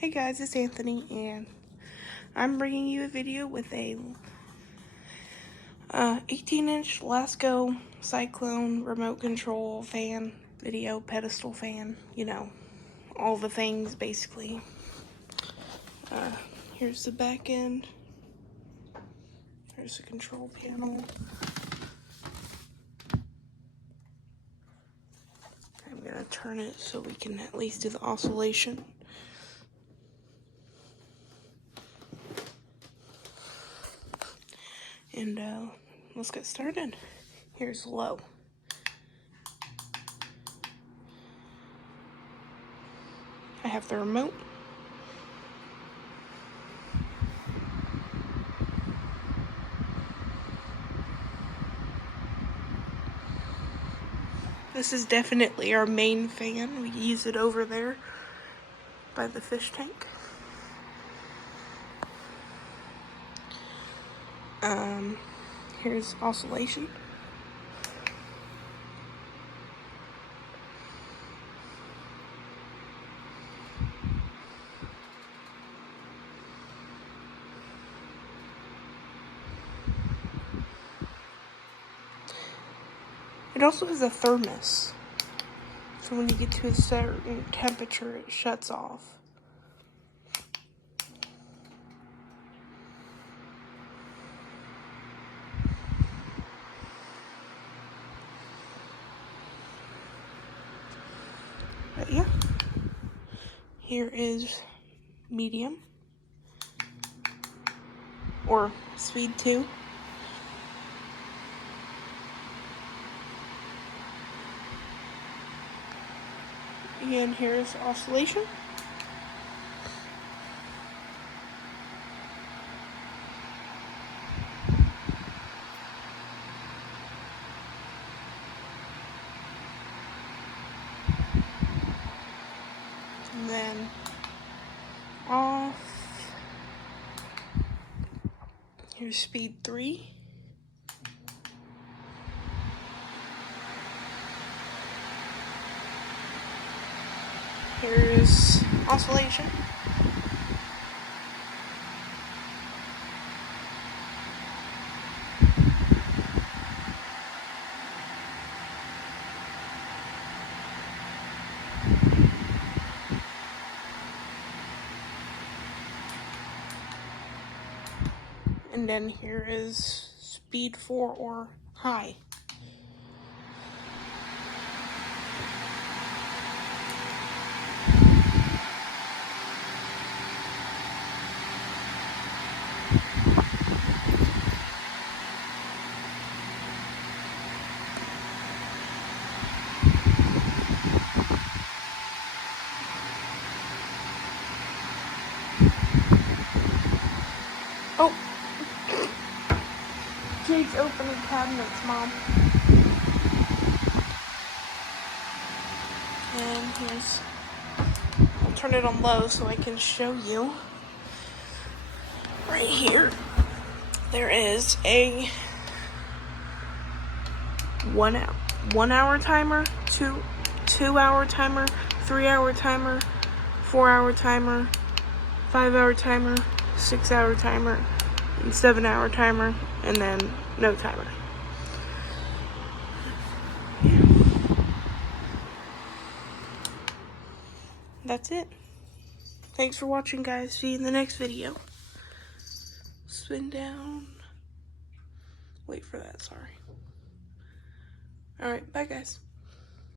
Hey guys, it's Anthony, and I'm bringing you a video with a 18-inch Lasko cyclone remote control fan, video pedestal fan, you know, all the things basically. Here's the back end. Here's the control panel. I'm gonna turn it so we can at least do the oscillation. And let's get started. Here's low. I have the remote. This is definitely our main fan. We use it over there by the fish tank. Here's oscillation. It also has a thermos, so when you get to a certain temperature, it shuts off. But yeah, here is medium, or speed 2. And here's oscillation. And then off. Here's speed 3. Here's oscillation. And then here is speed 4 or high. Oh, Jake's opening cabinets, Mom. And here's, I'll turn it on low so I can show you. Right here, there is a 1 hour timer, 2 hour timer, 3 hour timer, 4 hour timer, 5 hour timer, 6 hour timer, and 7 hour timer, and then no timer. That's it. Thanks for watching, guys. See you in the next video. Spin down. Wait for that, sorry. Alright, bye guys.